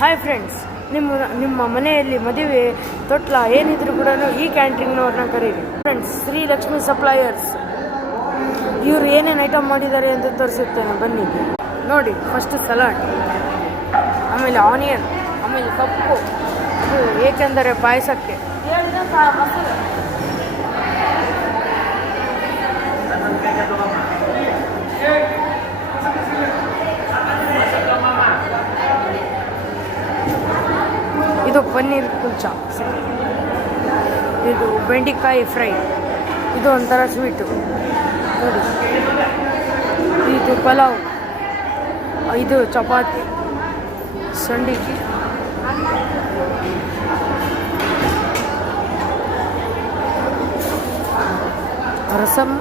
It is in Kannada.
ಹಾಯ್ ಫ್ರೆಂಡ್ಸ್, ನಿಮ್ಮ ಮನೆಯಲ್ಲಿ ಮದುವೆ ತೊಟ್ಲ ಏನಿದ್ರು ಕೂಡ ಈ ಕ್ಯಾಂಟೀನ್ನವ್ರನ್ನ ಕರೀರಿ ಫ್ರೆಂಡ್ಸ್. ಶ್ರೀ ಲಕ್ಷ್ಮಿ ಸಪ್ಲೈಯರ್ಸ್. ಇವ್ರು ಏನೇನು ಐಟಮ್ ಮಾಡಿದ್ದಾರೆ ಅಂತ ತೋರಿಸುತ್ತೇನೆ ಬನ್ನಿ ನೋಡಿ. ಫಸ್ಟ್ ಸಲಾಡ್, ಆಮೇಲೆ ಆನಿಯನ್, ಆಮೇಲೆ ಸೊಪ್ಪು, ಇದು ಏಕೆಂದರೆ ಪಾಯಸಕ್ಕೆ ಮೊಸರು, ಇದು ಪನ್ನೀರ್ ಕುಲ್ಚಾ, ಇದು ಬೆಂಡೆಕಾಯಿ ಫ್ರೈ, ಇದು ಒಂಥರ ಸ್ವೀಟು ನೋಡಿ, ಇದು ಪಲಾವ್, ಇದು ಚಪಾತಿ, ಸಂಡಿಗೆ, ರಸಮ್,